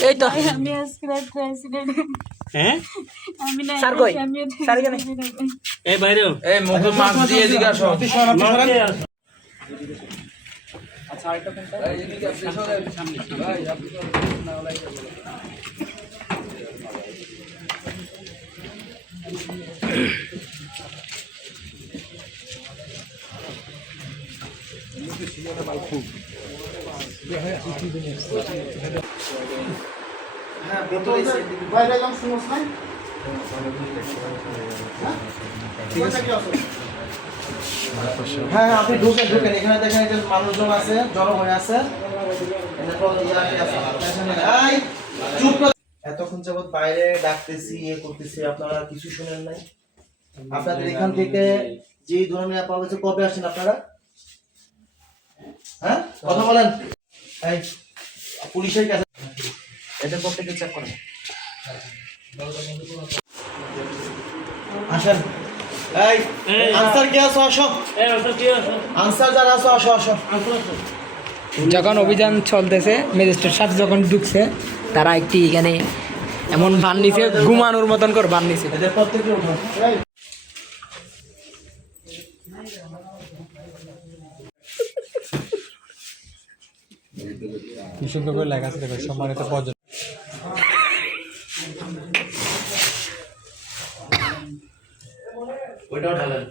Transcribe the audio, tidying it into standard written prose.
এই তো আমি আজকে প্রেসিডেন্ট হ্যাঁ আমি না স্যার কই স্যার এখানে এই বাইরে এই মুখে মাছ দিয়ে এদিকে আসো আচ্ছা আরেকটা কোনটা এই এদিকে আপনি সরেন ভাই আপনি তো না লাই হ্যাঁ বোতল বাইরে গেলাম শুনোস না হ্যাঁ আপনি ঢুকেন ঢুকেন এখানে দেখেন যে মানুষজন আছে জড়ো হয়ে আছে এতক্ষণ যাবত বাইরে ডাকতেছি করতেছি আপনারা কিছু শুনেন নাই আপনাদের এখান থেকে যেই ধরনের পাওয়া গেছে কবে আসেন আপনারা হ্যাঁ কথা বলেন এই পুলিশের কাছে এদের প্রত্যেককে চেক করেন আসেন এই আনসার কে আসো আসো আনসার যারা আসো আসো আসো যখন অভিযান চলতেছে ম্যাজিস্ট্রেট সাহেব যখন ঢুকছে তারা একটি এখানে এমন বান নিছে ঘুমানোর মতন করে বান নিছে এদের প্রত্যেকে উঠো কি সুন্দর করে লেখা আছে দেখো সম্মানিত পর্যটক ওইটাও ঢালেন